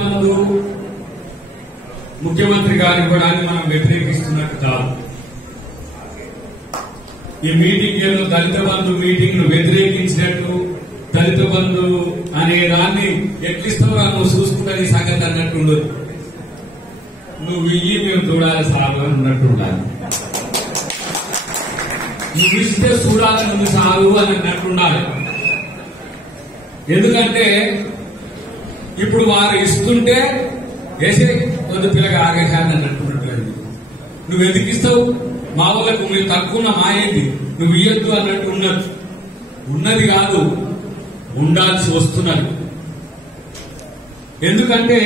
బంధు ముఖ్యమంత్రి గారు ఇవ్వడాన్ని మనం వ్యతిరేకిస్తున్నట్టు కాదు. ఈ మీటింగ్ ఏదో దళిత బంధు మీటింగ్ ను వ్యతిరేకించినట్టు, దళిత బంధు అనే దాన్ని ఎట్లిస్తావో నువ్వు చూసుకుంటాను ఈ సంగతి అన్నట్టు ఉండదు. నువ్వు ఇయ్యి మేము చూడాలి సాగు అన్నట్టు ఉండాలి. నువ్వు ఇస్తే చూడాలి నువ్వు సాగు అని అన్నట్టు ఉండాలి. ఎందుకంటే ఇప్పుడు వారు ఇస్తుంటే వేసే కొంత పిల్లగా ఆగేశాన్ని అన్నట్టున్నట్లేదు. నువ్వు ఎందుకు ఇస్తావు? మా వాళ్ళకు మీరు తక్కువ మాయేది నువ్వు ఇయ్యద్దు అన్నట్టు ఉన్నది. ఉన్నది కాదు, ఉండాల్సి వస్తున్నది. ఎందుకంటే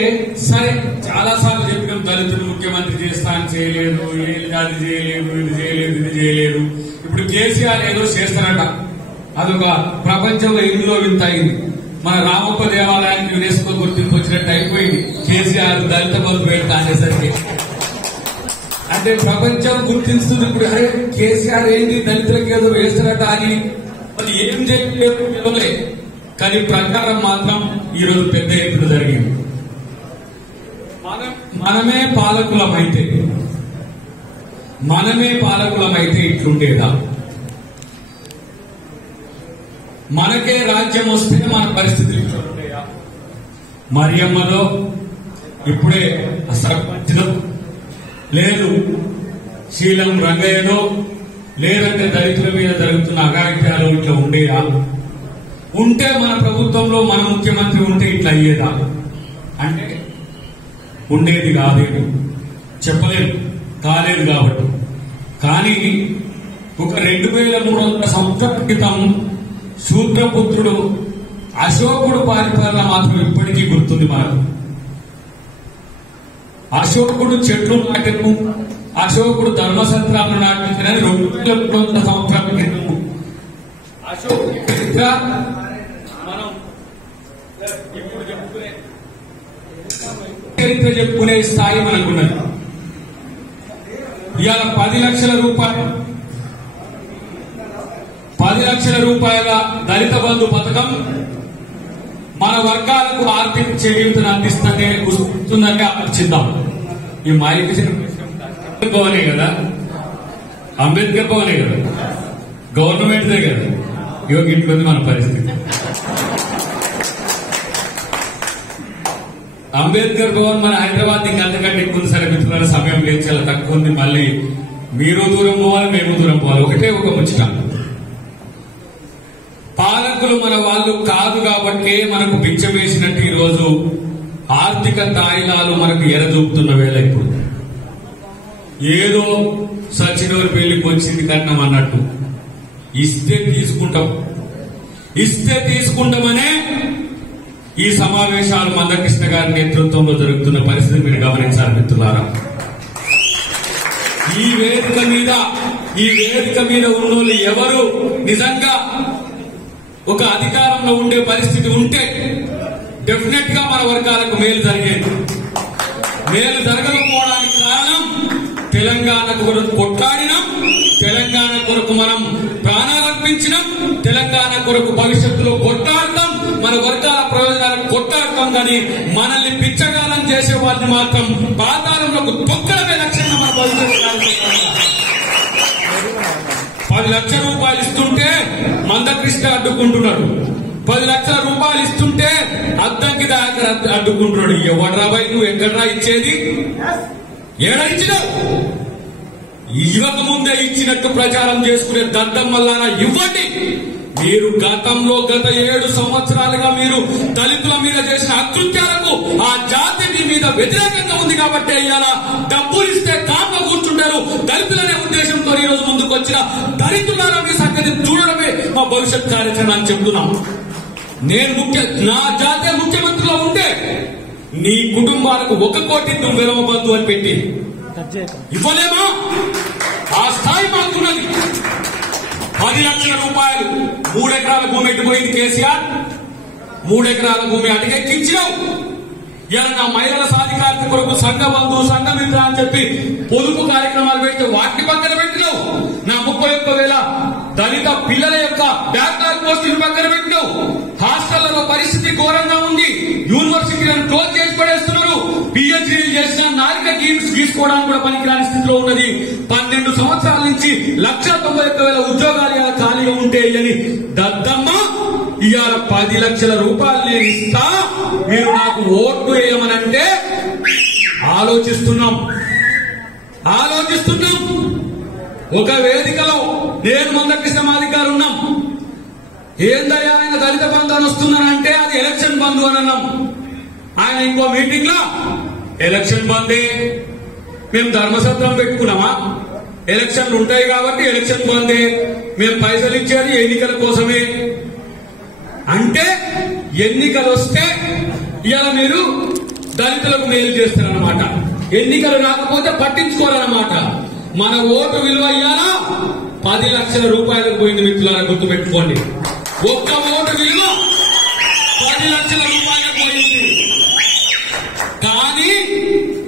సరే చాలా సార్లు చెప్పినాం దళితులు ముఖ్యమంత్రి చేస్తాను చేయలేదు, అది చేయలేదు, ఇది చేయలేదు, ఇది చేయలేదు. ఇప్పుడు కేసీఆర్ ఏదో చేస్తారట, అదొక ప్రపంచంలో ఇందులో వింత అయింది. మన రామప్ప దేవాలయానికి యునెస్కో గుర్తింపు వచ్చినట్టు అయిపోయింది. కేసీఆర్ దళిత బంధు పెడతా అనేసరికి అంటే ప్రపంచం గుర్తిస్తుంది. ఇప్పుడు అరే కేసీఆర్ ఏంటి దళితులకు ఏదో వేస్తారట అని అది ఏం చేయలేదు. కానీ ప్రచారం మాత్రం ఈరోజు పెద్ద ఎత్తున జరిగింది. మనమే పాలకులమైతే ఇట్లుండేదా? మనకే రాజ్యం వస్తే మన పరిస్థితులు ఇట్లుంటాయా? మరియమ్మలో ఇప్పుడే సర్పంచ్లో లేదు, శీలం రంగయ్యలో లేదంటే దళితుల మీద జరుగుతున్న అఘాయిత్యాలు ఇట్లా ఉండేయా? ఉంటే మన ప్రభుత్వంలో మన ముఖ్యమంత్రి ఉంటే ఇట్లా అయ్యేదా అంటే ఉండేది కాదేమో, చెప్పలేదు, కాలేదు కాబట్టి. కానీ ఒక 2300 సంవత్సరాల క్రితం శూద్రపుత్రుడు అశోకుడు పరిపాలన మాత్రం ఇప్పటికీ గుర్తుంది మనకు. అశోకుడు చెట్లు నాటను, అశోకుడు ధర్మసత్రాలను నాటించినది 2300 సంవత్సరాల క్రితం. అశోకుడి చరిత్ర మనం ఇప్పుడు చెప్పుకునే స్థాయి మనకున్నది. ఇవాళ 10 లక్షల రూపాయల దళిత బంధు పథకం మన వర్గాలకు ఆర్థిక చేయూతను అందిస్తుందంటే ఆలోచిద్దాం. ఈ మాయకి భవనే కదా, అంబేద్కర్ భవనే కదా, గవర్నమెంట్దే కదా. ఇవ్వక ఇట్లుంది మన పరిస్థితి. అంబేద్కర్ భవన్ మన హైదరాబాద్ కి అంతకంటే ఎక్కువ. సరే మిత్రుల సమయం లేదు, చాలా తక్కువ ఉంది. మళ్ళీ మీరు దూరం పోవాలి, మేము దూరం పోవాలి. ఒకటే ఒక ముచ్చట, పాలకులు మన వాళ్ళు కాదు కాబట్టి మనకు బిచ్చం వేసినట్టు ఈరోజు ఆర్థిక తాయిలాలు మనకు ఎరచూపుతున్న వేళ. ఇప్పుడు ఏదో సచినోరి పెళ్లికి వచ్చింది కట్నం అన్నట్టు ఇస్తే తీసుకుంటామనే ఈ సమావేశాలు మందకృష్ణ గారి నేతృత్వంలో జరుగుతున్న పరిస్థితి మీరు గమనించాలి మిత్రులారా. ఈ వేదిక మీద ఉన్నోళ్ళు ఎవరు నిజంగా ఒక అధికారంలో ఉండే పరిస్థితి ఉంటే డెఫినెట్ గా మన వర్గాలకు మేలు జరిగేది. మేలు జరగకపోవడానికి కారణం తెలంగాణ కొరకు కొట్లాడినాం, తెలంగాణ కొరకు మనం ప్రాణాలర్పించినాం, తెలంగాణ కొరకు భవిష్యత్తులో కొట్లాడతాం, మన వర్గాల ప్రయోజనాలకు కొట్లాడతాం. కానీ మనల్ని పిచ్చగాలం చేసే వారిని మాత్రం పాతాళంలోకి తొక్కడమే లక్ష్యంగా మన భవిష్యత్తు. 10 లక్షల రూపాయలు ఇస్తుంటే మందకృష్ణ అడ్డుకుంటున్నాడు, 10 లక్షల రూపాయలు ఇస్తుంటే అద్దంకి దాకా అడ్డుకుంటున్నాడు. ఎవడ్రా బాయ్ నువ్వు ఎక్కడ్రా ఇచ్చేది? ఏడా ఇచ్చినావు? ఇవ్వక ముందే ఇచ్చినట్టు ప్రచారం చేసుకునే దద్దమ్మల్లారా ఇవ్వండి. మీరు గతంలో గత 7 సంవత్సరాలుగా మీరు దళితుల మీద చేసిన అకృత్యాలకు ఆ జాతి మీ మీద వ్యతిరేకంగా ఉంది కాబట్టి అయ్యాలా డబ్బులు ఇస్తే కామ్గా కూర్చుంటారు. దళితులనే ఉద్దేశంతో ఈ రోజు ముందుకు వచ్చిన దళితులని సంగతి చూడడమే మా భవిష్యత్ కార్యక్రమం అని చెప్తున్నాం. నా జాతీయ ముఖ్యమంత్రిలో ఉంటే నీ కుటుంబాలకు 1 కోటి విరమ బంధు అని పెట్టి ఇవ్వలేమా? ఆ స్థాయి మాకున్నది. 10 లక్షల రూపాయలు 3 ఎకరాల భూమి ఎట్టుపోయింది కేసీఆర్. 3 ఎకరాల భూమి అటకెక్కించినావు. ఇలా నా మహిళల సాధికారత కొరకు సంఘ బంధు, సంఘ మిత్ర అని చెప్పి పొదుపు కార్యక్రమాలు పెట్టి వాటిని పక్కన పెట్టినావు. నా 31,000 దళిత పిల్లల యొక్క బ్యాక్లాగ్ పోస్టులు పక్కన పెట్టినావు. హాస్టళ్లలో పరిస్థితి ఘోరంగా ఉంది. యూనివర్సిటీలను క్లోజ్ చేసి పడేస్తున్నావు. గీసుకోవడానికి కూడా పనికిరాని స్థితిలో ఉన్నది. 12 సంవత్సరాల నుంచి 1,91,000 ఉద్యోగాలు ఇలా ఖాళీగా ఉంటాయని దద్దమ్మ ఇవాళ 10 లక్షల రూపాయలు నేను ఇస్తా, మీరు నాకు ఓట్లు వేయమనంటే ఆలోచిస్తున్నాం. ఒక వేదికలో నేను మందకృష్ణ మాదిగారు ఉన్నాం. ఏందయ్యా ఆయన దళిత బంధు అని వస్తున్నానంటే అది ఎలక్షన్ బంధు అని అన్నాం. ఆయన ఇంకో మీటింగ్ లో ఎలక్షన్ బందే, మేము ధర్మసత్రం పెట్టుకున్నామా, ఎలక్షన్లు ఉంటాయి కాబట్టి ఎలక్షన్ బందే, మేము పైసలు ఇచ్చేది ఎన్నికల కోసమే. అంటే ఎన్నికలు వస్తే ఇవాళ మీరు దళితులకు మేలు చేస్తారన్నమాట, ఎన్నికలు రాకపోతే పట్టించుకోవాలన్నమాట. మన ఓటు విలువ ఇవాళ 10 లక్షల రూపాయలకు పోయింది మిత్రులారా, గుర్తుపెట్టుకోండి. ఒక్క ఓటు విలువ 10 లక్షల రూపాయలకు పోయింది. కానీ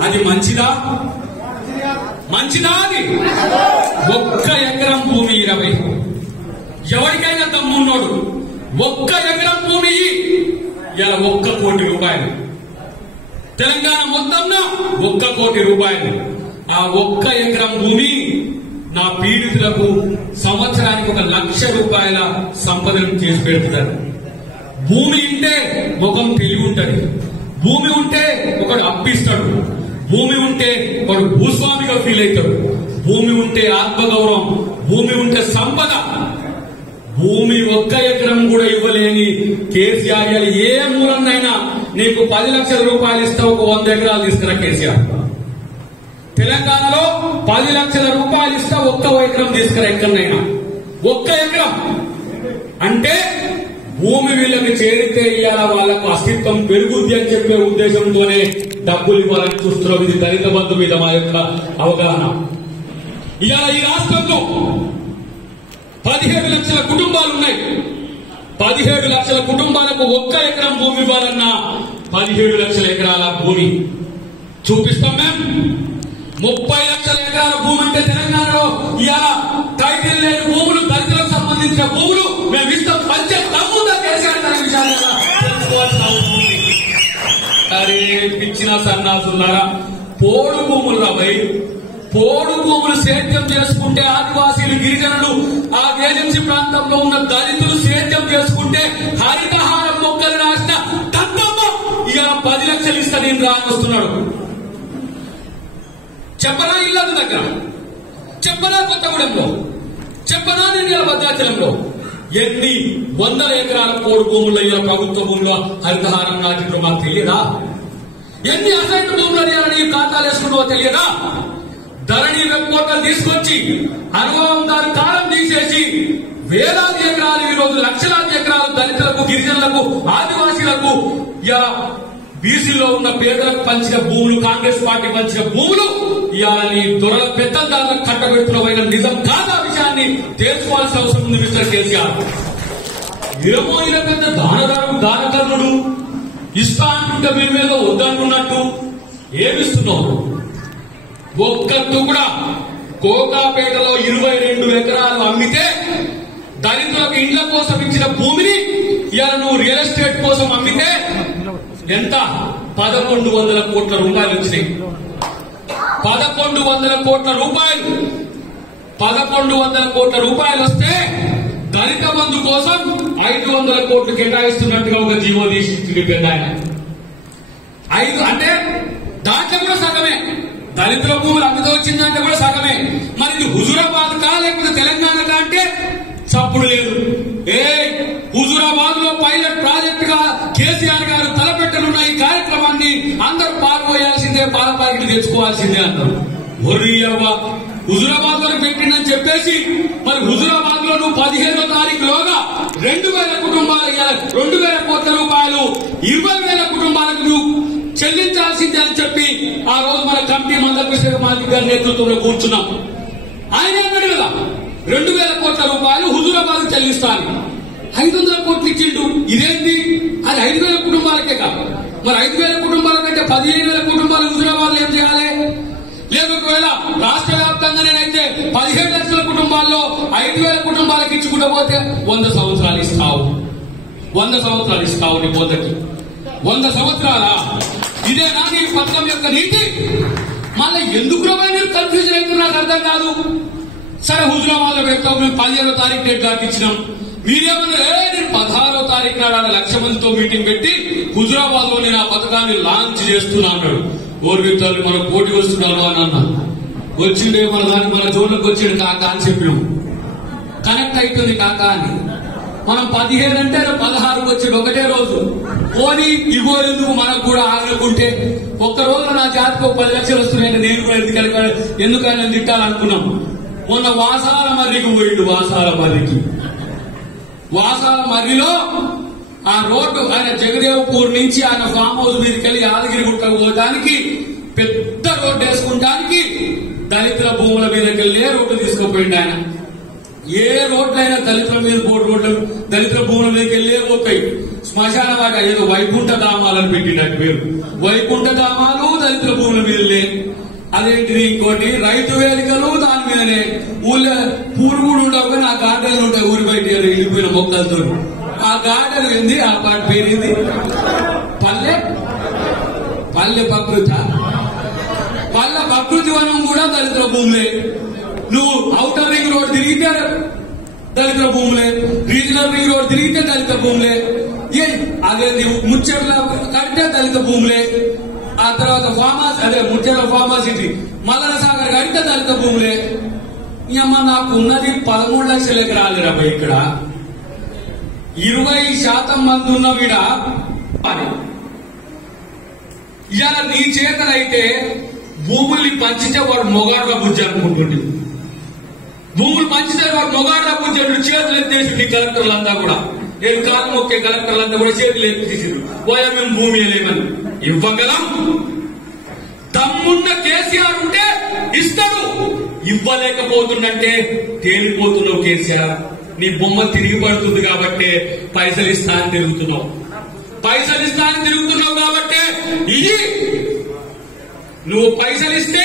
అది మంచిదా? అది ఒక్క ఎకరం భూమి 20. ఎవరికైనా దమ్మున్నోడు ఒక్క ఎకరం భూమి ఇలా 1 కోటి రూపాయలు. తెలంగాణ మొత్తంలో 1 కోటి రూపాయలు. ఆ 1 ఎకరం భూమి నా పీడితులకు సంవత్సరానికి 1 లక్ష రూపాయల సంపదను చేసి పెడుతున్నారు. భూమి ఉంటే ముఖం తెలివి ఉంటది, భూమి ఉంటే ఒకడు అప్పిస్తాడు, భూమి ఉంటే ఒకడు భూస్వామిగా ఫీల్ అవుతాడు, భూమి ఉంటే ఆత్మగౌరవం, భూమి ఉంటే సంపద. భూమి 1 ఎకరం కూడా ఇవ్వలేని కేసీఆర్ ఏ మూలన్నైనా నీకు 10 లక్షల రూపాయలు ఇస్తా, ఒక 100 ఎకరాలు తీసుకురా కేసీఆర్. తెలంగాణలో 10 లక్షల రూపాయలు ఇస్తా, 1 ఎకరం తీసుకురా ఎక్కడైనా. 1 ఎకరం అంటే భూమి వీళ్ళకి చేరితే ఇవాళ వాళ్లకు అస్తిత్వం పెరుగుద్ది అని చెప్పే ఉద్దేశంతోనే డబ్బులు ఇవ్వాలని చూస్తున్నాం. ఇది దళిత బంధు మీద మా యొక్క అవగాహన. ఇవాళ ఈ రాష్ట్రంలో 17 లక్షల కుటుంబాలు ఉన్నాయి. 17 లక్షల కుటుంబాలకు 1 ఎకరం భూమి ఇవ్వాలన్నా 17 లక్షల ఎకరాల భూమి చూపిస్తాం మేము. 30 లక్షల ఎకరాల భూమి అంటే తెలంగాణలో ఇవాళ టైటిల్ లేని భూములు, దళితులకు సంబంధించిన భూములు మేము ఇస్తాం. పంచే తమ్ముందా కేసీఆర్ తన విషయాలుగా తెలుసుకోవాల్సిన అవసరం ఉంది. అరే పిచ్చిన సన్నాసున్నారా, పోడు భూములు రాబోయ్, పోడు భూములు సేద్యం చేసుకుంటే ఆదివాసీలు, గిరిజనులు, ఆ ఏజెన్సీ ప్రాంతంలో ఉన్న దళితులు సేద్యం చేసుకుంటే హరితహారం మొక్కలు రాసిన తప్పమ్మ ఇవాళ 10 లక్షలు ఇస్తా నేను రానొస్తున్నాడు. చెప్పనా ఇల్లందు దగ్గర, చెప్పనా కొత్తగూడెంలో, చెప్పనా నేను భద్రాచలంలో ఎన్ని 100 ఎకరాల పోడు భూముల్లో ఇలా ప్రభుత్వ భూముల్లో హరితహారం నాటిలో మాకు తెలియదా? ఎన్ని అసైన్ భూములు ఈ ఖాతాలు వేసుకుంటో తెలియదా? ధరణి వెబ్ పోర్టల్ తీసుకొచ్చి అనుభవం దాని కాలం తీసేసి వేలాది ఎకరాలు, ఈ రోజు లక్షలాది ఎకరాలు దళితులకు, గిరిజనులకు, ఆదివాసీలకు, బీసీలో ఉన్న పేదలకు పంచిన భూములు, కాంగ్రెస్ పార్టీ పంచిన భూములు ఇవాళ దొరల పెద్దదారులకు కట్టబెట్టుకోవైన నిజం కాదా విషయాన్ని తెలుసుకోవాల్సిన అవసరం ఉంది మిస్టర్ కేసీఆర్. ఏమో ఇలా పెద్ద దానకర్ణుడు ఇస్తా అంటుంటే మీ మీద వద్దంటున్నట్టు ఏమిస్తున్నావు? ఒక్కట్టు కూడా కోకాపేటలో 22 ఎకరాలు అమ్మితే దళితులకు ఇండ్ల కోసం ఇచ్చిన భూమిని ఇవాళ నువ్వు రియల్ ఎస్టేట్ కోసం అమ్మితే ఎంత? 1,100 కోట్ల రూపాయలు వచ్చినాయి. 1,100 కోట్ల రూపాయలు, 1,100 కోట్ల రూపాయలు వస్తే దళిత బంధు కోసం 500 కోట్లు కేటాయిస్తున్నట్టుగా ఒక జీవో తీసి ఆయన 5 అంటే దాంట్లో కూడా సగమే. దళితుల భూములు అమ్మితో వచ్చిందంటే కూడా సగమే. మరి ఇది హుజూరాబాద్ కా లేకపోతే తెలంగాణ కా అంటే చప్పుడు లేదు. హుజూరాబాద్ లో పైలట్ ప్రాజెక్ట్ గా కేసీఆర్ గారు తలపెట్టనున్న ఈ కార్యక్రమాన్ని అందరూ పాల్గొయాల్సిందే, పాల ప్యాకెట్ తెచ్చుకోవాల్సిందే అన్నారు. హుజూరాబాద్ లో పెట్టిందని చెప్పేసి మరి హుజూరాబాద్ లో నువ్వు 15వ తారీఖులోగా 2,000 కుటుంబాలు 2,000 కోట్ల రూపాయలు 20,000 కుటుంబాలకు నువ్వు చెల్లించాల్సిందే అని చెప్పి ఆ రోజు మన కమిటీ మందకృష్ణ మాదిగ గారి నేతృత్వంలో కూర్చున్నాం. ఆయన అన్నాడు కదా 2,000 కోట్ల రూపాయలు హుజూరాబాద్ చెల్లిస్తాను, 500 కోట్లు ఇచ్చిండు. ఇదేంటి? అది 5,000 కుటుంబాలకే కాదు. మరి 5,000 కుటుంబాల కంటే 15,000 కుటుంబాలు హుజూరాబాద్ ఏం చేయాలి? లేదు ఒకవేళ రాష్ట్ర వ్యాప్తంగానేనైతే 17 లక్షల కుటుంబాల్లో 5,000 కుటుంబాలకు ఇచ్చుకుంటూ పోతే 100 సంవత్సరాలు ఇస్తావు. 100 సంవత్సరాలు ఇస్తావు నీ పోతకి. 100 సంవత్సరాల ఇదేనా నీ పథకం యొక్క నీతి? మళ్ళీ ఎందుకు మీరు కన్ఫ్యూజన్ అయితే నాకు అర్థం కాదు. సరే హుజురాబాద్ లో పెడతాం, మేము 15వ తారీఖు డేట్ దాటిచ్చినాం. మీరేమన్నా నేను 16వ తారీఖు నాడు 1,00,000 మందితో మీటింగ్ పెట్టి హుజురాబాద్ లో నేను ఆ పథకాన్ని లాంచ్ చేస్తున్నా అన్నాడు. ఓర్వితాలు మనం పోటీ వస్తున్నాను అని అన్నా. వచ్చిండే మన దాన్ని మన జోన్లకు వచ్చిండు కాకా అని చెప్పినాం. కనెక్ట్ అవుతుంది కాకా అని. మనం 17 అంటే 16కు వచ్చాడు ఒకటే రోజు. పోనీ ఇగో ఎందుకు మనకు కూడా ఆగలుకుంటే ఒక్క రోజులో నా జాతికి 10 లక్షలు వస్తున్నాయంటే నేను కూడా ఎందుకైనా తిట్టాలనుకున్నాం. మొన్న వాసాల మర్రికి పోయిండు. వాసాల మర్రిలో ఆ రోడ్డు ఆయన జగదేవ్పూర్ నుంచి ఆయన ఫామ్ హౌస్ మీదకి వెళ్ళి యాదగిరి గుట్టకు పోవడానికి పెద్ద రోడ్డు వేసుకుంటానికి దళితుల భూముల మీదకి వెళ్ళే రోడ్డు తీసుకుపోయిండు ఆయన. ఏ రోడ్లైనా దళితుల మీద రోడ్లు దళితుల భూముల మీదకి వెళ్ళే పోతాయి. శ్మశాన వాట ఏదో వైకుంఠ ధామాలని పెట్టినట్టు పేరు. వైకుంఠ ధామాలు దళితుల భూముల మీదలే. అదేంటిది ఇంకోటి రైతు వేదికలు దాని మీదనే. ఊళ్ళో పూలు కూడా ఉండవు కానీ ఆ గార్డెన్లు ఉంటాయి ఊరి బయట వెళ్ళిపోయిన మొక్కలతో. ఆ గార్డెన్ ఏంది, ఆ పాట పేరేంది, పల్లె ప్రకృతి వనం కూడా దళితుల భూములే. నువ్వు ఔటర్ రింగ్ రోడ్ తిరిగితే దళితుల భూములే, రీజనల్ రింగ్ రోడ్ తిరిగితే దళిత భూములే, అదేంటి ముచ్చెర్ల కడితే దళిత భూములే. ఆ తర్వాత ఫార్మాస్ అదే ముచ్చెర్ల ఫార్మాసిటీ మల్లన సాగర్ కడితే దళిత భూములే. అమ్మ నాకు ఉన్నది 13 లక్షల ఎకరాలు రా ఇక్కడ. 20% మంది ఉన్న వీడ ఇవాళ నీ చేతనైతే భూముల్ని పంచితే వాడు మొగాడుగా బుజ్జి అనుకుంటుండే. భూములు పంచితే వాడు మొగాడుగా బుజ్జి అంటూ చేతులు ఎత్తేసి నీ కలెక్టర్లంతా కూడా నేను కాలు మొక్కే కలెక్టర్లంతా కూడా చేతులు ఎత్తేసారు. పోయా మేము భూమి లేమని ఇవ్వగలం. దమ్మున్న కేసీఆర్ ఉంటే ఇస్తాడు. ఇవ్వలేకపోతుందంటే తేలిపోతున్నావు కేసీఆర్. నీ బొమ్మ తిరిగి పడుతుంది కాబట్టి పైసలు ఇస్తా అని తిరుగుతున్నావు. కాబట్టి ఇయ్యి. నువ్వు పైసలు ఇస్తే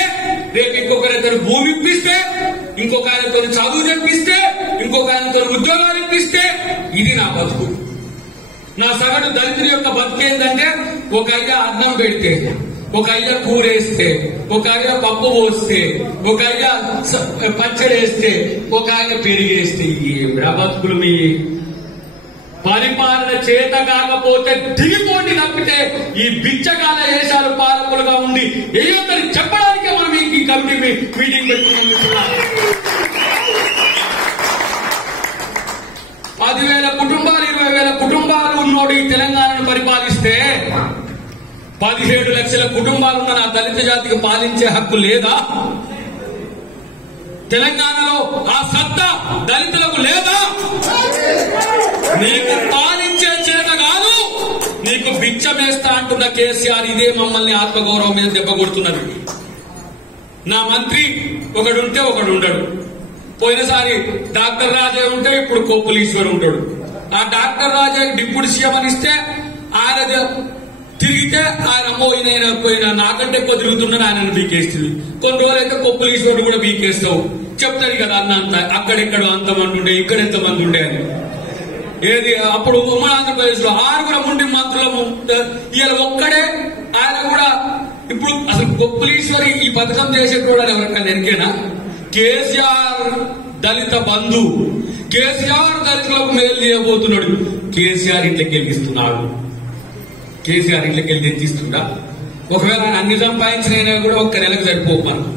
రేపు ఇంకొకరితో భూమి ఇప్పిస్తే, ఇంకొక ఆయనతో చదువు చెప్పిస్తే, ఇంకొక ఆయనతో ఉద్యోగాలు ఇప్పిస్తే ఇది నా బతుకు. నా సగటు దళితుడి యొక్క బతుకు ఏంటంటే ఒక అయ్య అన్నం పెడితే, ఒక అయ్య కూరేస్తే, ఒక అయ్య పప్పు పోస్తే, ఒక అయ్య పచ్చడేస్తే, ఒక అయ్య పెరిగేస్తే ఏమిరా బతుకులు మీ. పరిపాలన చేత కాకపోతే దిగిపోండి తప్పితే ఈ బిచ్చగాల దేశాలు పాలకులుగా ఉండి ఏమని చెప్పడానికే మనం ఈ కమిటీ మీటింగ్ పెట్టుకున్నాం. 10,000 కుటుంబాలు 20,000 కుటుంబాలు ఉన్నోడు ఈ తెలంగాణను పరిపాలిస్తే 17 లక్షల కుటుంబాలున్న నా దళిత జాతికి పాలించే హక్కు లేదా? తెలంగాణలో ఆ సత్తా దళితులకు లేదా? నీకు పాలించే చేత కాదు, నీకు బిచ్చమేస్తా అంటున్న కేసీఆర్ ఇదే మమ్మల్ని ఆత్మగౌరవం మీద దెబ్బ కొడుతున్నది. నా మంత్రి ఒకడుంటే ఒకడు ఉండడు. పోయినసారి డాక్టర్ రాజా ఉంటే ఇప్పుడు కొప్పులీశ్వర్ ఉంటాడు. ఆ డాక్టర్ రాజా డిప్యూటీ సీఎం అని ఇస్తే ఆయన తిరిగితే ఆయన పోయిన నాకంటే ఎక్కువ తిరుగుతున్నాను ఆయనను బీకేస్తుంది. కొన్ని రోజులైతే కొప్పులీశ్వరుడు కూడా బీకేస్తావు. చెప్తాడు కదా అన్న అంత అక్కడెక్కడ అంతమంది ఉండే, ఇక్కడ ఎంతమంది ఉండే అని. ఏది అప్పుడు ఉమ్మడి ఆంధ్రప్రదేశ్ లో 6 ముండి మంత్రులము, ఇవాళ ఒక్కడే ఆయన కూడా. ఇప్పుడు అసలు కొప్పులీశ్వరి ఈ పథకం చేసేటోడు ఎవరికైనా ఎరికేనా? కేసీఆర్ దళిత బంధు, కేసీఆర్ దళితులకు మేలు చేయబోతున్నాడు. కేసీఆర్ ఇంట్లోకి గెలిపిస్తున్నాడు. కేసీఆర్ ఇంట్లోకి వెళ్ళి తెచ్చిస్తుండా? ఒకవేళ ఆయన అన్ని సంపాదించినైనా కూడా ఒక్క నెలకు సరిపోవు మనకు.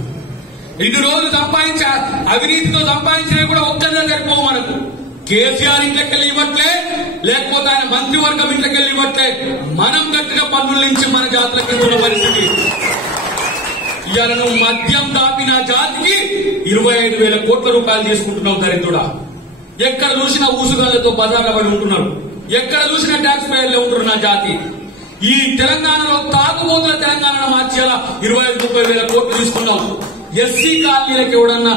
ఇన్ని రోజులు సంపాదించా అవినీతితో సంపాదించినవి కూడా ఒక్క నెల సరిపోవు మనకు. కేసీఆర్ ఇంట్లోకి వెళ్ళి ఇవ్వట్లే, లేకపోతే ఆయన మంత్రివర్గం ఇంట్లోకి వెళ్ళి ఇవ్వట్లే. మనం కట్టిన పన్నుల నుంచి మన జాతులకు ఇస్తున్న పరిస్థితి. ఇవాళ నువ్వు మద్యం దాపిన జాతికి 25,000 కోట్ల రూపాయలు తీసుకుంటున్నావు దరిద్రుడా. ఎక్కడ చూసినా ఊసుగాళ్లతో బజార్ల పడి ఉంటున్నారు. ఎక్కడ చూసినా ట్యాక్స్ పేయర్లే ఉంటున్నారు నా జాతి. ఈ తెలంగాణలో తాగుబోతుల తెలంగాణను మార్చేలా 25,000-30,000 కోట్లు తీసుకున్నావు. ఎస్సీ కాలనీలకు ఎవడన్నా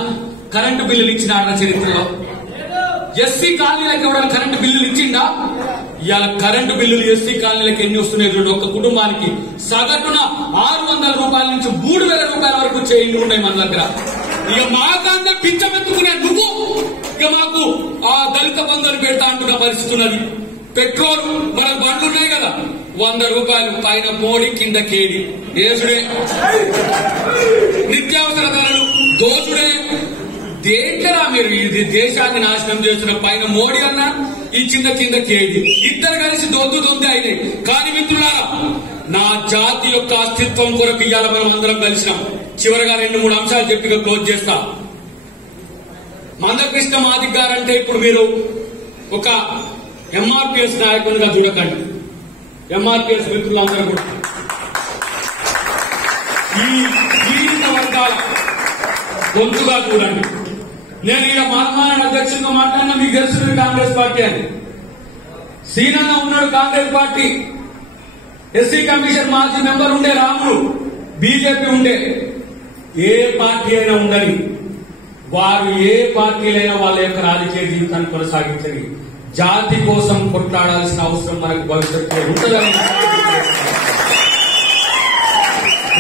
కరెంటు బిల్లులు ఇచ్చినాడన్న చరిత్రలో? ఎస్సీ కాలనీలకు ఎవడన్నా కరెంటు బిల్లులు ఇచ్చిండా? ఇవాళ కరెంటు బిల్లులు ఎస్సీ కాలనీలకు ఎన్ని వస్తున్నాయి చూడండి. ఒక కుటుంబానికి సగటున 600 రూపాయల నుంచి 3,000 రూపాయల వరకు చేయిండు ఉన్నాయి మన దగ్గర. ఇక మాకంటే పిచ్చమెత్తుకునే నువ్వు ఇక మాకు ఆ దళిత బంధువులు పెడతా అంటున్న పరిస్థితి ఉన్నది. పెట్రోల్ మన బండ్లు ఉన్నాయి కదా, 100 రూపాయలు పైన మోడీ కింద కేడి ఏసుడే. నిత్యావసర ధరలు దోచుడే. దేంట్లా మీరు ఇది దేశాన్ని నాశనం చేస్తున్న పైన మోడీ అన్న ఈ చిన్న కింద కేజీ ఇద్దరు కలిసి దొంది అయినాయి. కానీ మిత్రులారా, నా జాతి యొక్క అస్తిత్వం కొరకు ఇవాళ మనం అందరం కలిసినాం. చివరగా 2-3 అంశాలు చెప్పి క్లోజ్ చేస్తా. మందకృష్ణ మాదిగ గారంటే ఇప్పుడు మీరు ఒక ఎంఆర్పిఎస్ నాయకునిగా చూడకండి. ఎంఆర్పిఎస్ మిత్రులందరూ కూడా ఈ జీవిత వర్గాల గొంతుగా చూడండి. నేను ఇక్కడ మానవాళి అధ్యక్షుడిగా మాట్లాడినా మీకు తెలుసు కాంగ్రెస్ పార్టీ అని. సీనన్న ఉన్నాడు కాంగ్రెస్ పార్టీ, ఎస్సీ కమిషన్ మాజీ మెంబర్ ఉండే రాములు, బీజేపీ ఉండే. ఏ పార్టీ అయినా ఉండని, వారు ఏ పార్టీలైనా వాళ్ళ యొక్క రాజకీయ జీవితాన్ని కొనసాగించని, జాతి కోసం కొట్లాడాల్సిన అవసరం మనకు భవిష్యత్తులో ఉంటుందని.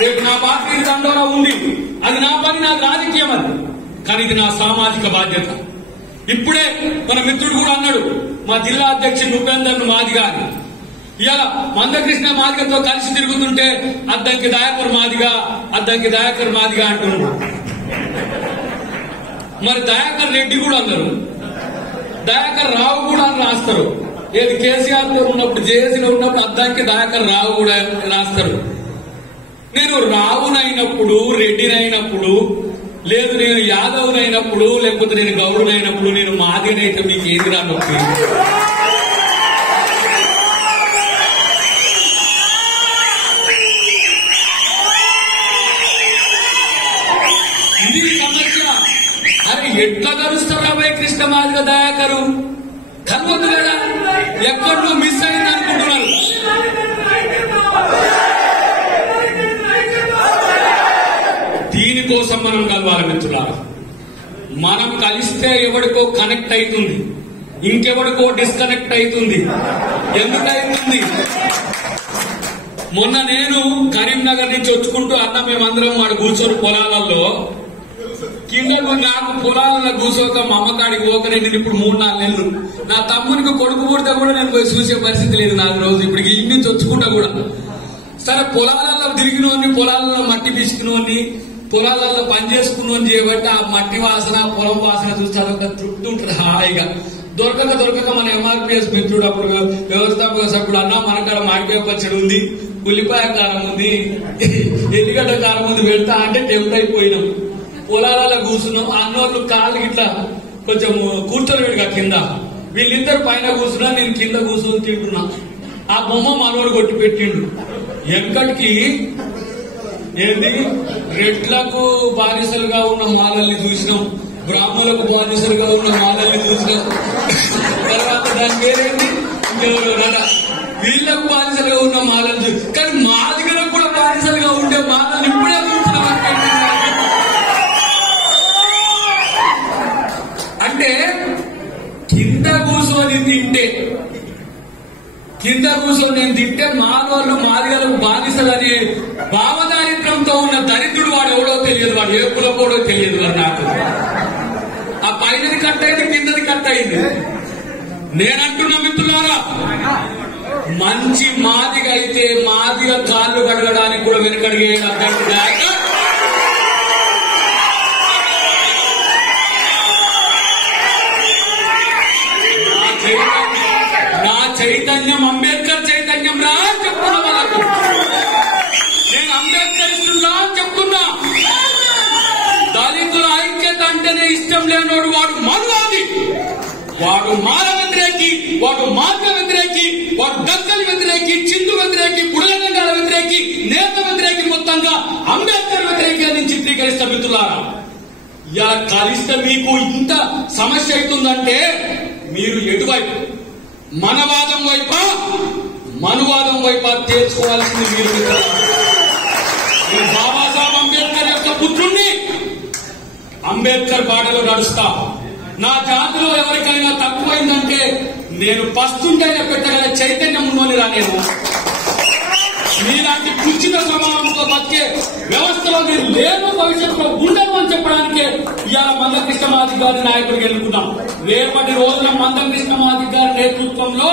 రేపు నా పార్టీ దండోరా ఉంది, అది నా పని, నా రాజకీయం అది. కానీ ఇది నా సామాజిక బాధ్యత. ఇప్పుడే మన మిత్రుడు కూడా అన్నాడు, మా జిల్లా అధ్యక్షుడు ఉపేందర్ మాదిగ అని. ఇవాళ మందకృష్ణ మాదిగతో కలిసి తిరుగుతుంటే అద్దంకి దయాకర్ మాదిగ అంటున్నాడు. మరి దయాకర్ రెడ్డి కూడా అన్నారు, దయాకర్ రావు కూడా అని రాస్తారు. ఏది కేసీఆర్ ఉన్నప్పుడు, జేఏసీలో ఉన్నప్పుడు అద్దంకి దయాకర్ రావు కూడా రాస్తారు. నేను రావునైనప్పుడు, రెడ్డినైనప్పుడు, లేదు నేను యాదవ్నైనప్పుడు, లేకపోతే నేను గౌడునైనప్పుడు, నేను మాదిగనైతే మీకు ఏది రా నొప్పి? ఇది సమస్య. అరే ఎట్లా కలుస్తారు అబ్బాయి కృష్ణ మాదిగ దయాకరు? కలవద్దు కదా, ఎక్కడో మిస్ అయింది అనుకుంటున్నారు. దీనికోసం మనం కలవాలి మిత్రులారా. మనం కలిస్తే ఎవరికో కనెక్ట్ అవుతుంది, ఇంకెవరికో డిస్కనెక్ట్ అవుతుంది. ఎందుకవుతుంది? మొన్న నేను కరీంనగర్ నుంచి వచ్చుకుంటూ అన్న మేమందరం వాడు కూర్చొని పొలాలలో కింద నాకు పొలాలలో కూర్చోక మా అమ్మకాడికి పోక నేను ఇప్పుడు 3-4 నెలలు. నా తమ్మునికి కొడుకు పుడితే కూడా నేను పోయి చూసే పరిస్థితి లేదు నాకు రోజు. ఇప్పుడు ఇంటి నుంచి వచ్చుకుంటా కూడా సరే పొలాలలో తిరిగినోని, పొలాలలో మట్టి పిసుకునోని, పొలాలలో పని చేసుకున్నాను చేయబట్టి ఆ మట్టి వాసన, పొలం వాసన చూస్తే అదొక తృప్తి ఉంటుంది హాయిగా. దొరకక మన ఎంఆర్పిఎస్ మిత్రుడు అప్పుడు వ్యవస్థాపక సభ్యుడు అన్న మనకాడ మామిడికాయ పచ్చడి ఉంది, ఉల్లిపాయ కారం ఉంది, ఎల్లిగడ్డ కారం ఉంది పెడతా అంటే టెంప్ట్ అయిపోయినాం. పొలాలలో కూర్చున్నాం. అన్నోళ్ళు కాళ్ళు ఇట్లా కొంచెం కూర్చోలేడుగా కింద, వీళ్ళిద్దరు పైన కూర్చున్నా, నేను కింద కూర్చొని తింటున్నా. ఆ బొమ్మ మనోడు కొట్టి పెట్టిండు. ఎక్కడికి ఏంది రెడ్లకు బానిసలుగా ఉన్న మాలల్ని చూసినాం, బ్రాహ్మణులకు బానిసలుగా ఉన్న మాలల్ని చూసినాం. తర్వాత దాని పేరేంటి ఇంకెవరు వీళ్ళకు బానిసలుగా ఉన్న మాలల్ని చూసి, కానీ మాదిగలకు కూడా బానిసలుగా ఉండే మాలల్ని ఇప్పుడే చూస్తున్నాం. అంటే కింద కూర్చొని తింటే మానవులు మాదిగలకు బానిసలని భావదారిద్ర్యంతో ఉన్న దరిద్రుడు వాడు ఎవడో తెలియదు, వాడు ఏ కులపోడో తెలియదు. వాడు నాకు ఆ పైనది కట్ అయింది, కిందది కట్ అయింది. నేనంటున్నా మిత్రులారా, మంచి మాదిగ అయితే మాదిగ కాళ్ళు కడగడానికి కూడా వెనుకడిగే నా చైతన్యం అంబేద్కర్ చైతన్యం రా చెప్తున్నా వాళ్ళకు. నేను అంబేద్కరిస్తున్నా చెప్తున్నా. దళితుల ఐక్యత అంటేనే ఇష్టం లేనోడు వాడు మనువాది, వాడు మాల వ్యతిరేకి, వాడు మార్గ వ్యతిరేకి, వాడు దక్కలి వ్యతిరేకి, చిందు వ్యతిరేకి, బుడగంగాల వ్యతిరేకి, నేత వ్యతిరేకి, మొత్తంగా అంబేద్కర్ వ్యతిరేకి అని చిత్రీకరిస్తా మిత్రులారా. ఇలా కలిస్తే మీకు ఇంత సమస్య అవుతుందంటే మీరు ఎటువైపు, మనవాదం వైపా మనువాదం వైపా తేల్చుకోవాల్సింది మీరు. బాబాసాహెబ్ అంబేద్కర్ యొక్క పుత్రుణ్ణి, అంబేద్కర్ బాటలో నడుస్తా. నా జాతిలో ఎవరికైనా తక్కువైందంటే నేను పస్తుంటేనే పెట్టగల చైతన్యం ఉన్నోని రానేను. మీలాంటి కుచిత స్వభావంతో బతికే వ్యవస్థలో నేను లేను, భవిష్యత్తులో ఉండను అని చెప్పడానికే ఇవాళ మందకృష్ణ మాదిగ గారి నాయకుడికి ఎన్నుకున్నాం. రేపటి రోజున మందకృష్ణ మాదిగ గారి నేతృత్వంలో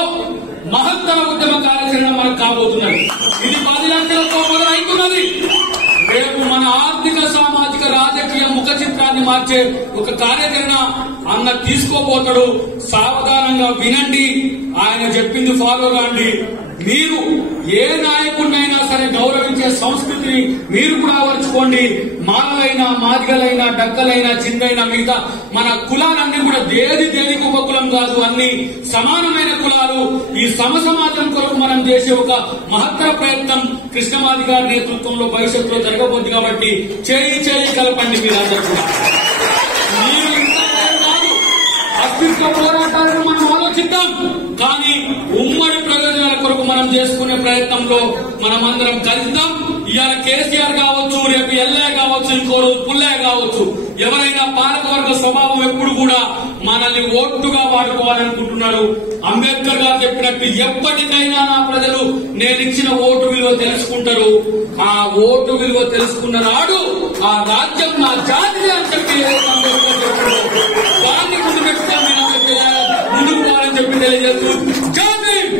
మహత్తర ఉద్యమ కార్యాచరణ మనకు కాబోతున్నది. ఇది 10 లక్షలతో మొదలవుతున్నది. రేపు మన ఆర్థిక సామాజిక రాజకీయ ముఖ చిత్రాన్ని మార్చే ఒక కార్యాచరణ అన్న తీసుకోబోతాడు. సావధానంగా వినండి, ఆయన చెప్పింది ఫాలో కాండి. మీరు ఏ నాయకుడినైనా సరే గౌరవించే సంస్కృతిని మీరు కూడా అమర్చుకోండి. మాలలైనా మాదిగలైనా డక్కలైనా చిందైనా మిగతా మన కులాలన్నీ కూడా దేనికి ఒక కులం కాదు, అన్ని సమానమైన కులాలు. ఈ సమసమాజం కొరకు మనం చేసే ఒక మహత్తర ప్రయత్నం కృష్ణమాది గారి నేతృత్వంలో భవిష్యత్తులో జరగబోద్ది. కాబట్టి చేయి కలపండి మీరందరూ కూడా. మీరు అస్తిత్వ పోరాటాలను మనం ఆలోచిద్దాం, కానీ ఉమ్మడి ప్రయోజనాల కొరకు మనం చేసుకునే ప్రయత్నంలో మనమందరం కలుద్దాం. ఇవాళ కేసీఆర్ కావచ్చు, రేపు ఎల్లయ్య కావచ్చు, ఇంకో రోజు పుల్లయ్య కావచ్చు, ఎవరైనా పాలకవర్గ స్వభావం ఎప్పుడు కూడా మనల్ని ఓటుగా వాడుకోవాలనుకుంటున్నారు. అంబేద్కర్ గారు చెప్పినట్టు ఎప్పటికైనా నా ప్రజలు నేను ఇచ్చిన ఓటు విలువ తెలుసుకుంటారు. ఆ ఓటు విలువ తెలుసుకున్న నాడు ఆ రాజ్యం నా జాతి అని చెప్పి దాన్ని ముందు పెట్టుకోవాలని చెప్పి తెలియజేస్తూ జై భీమ్.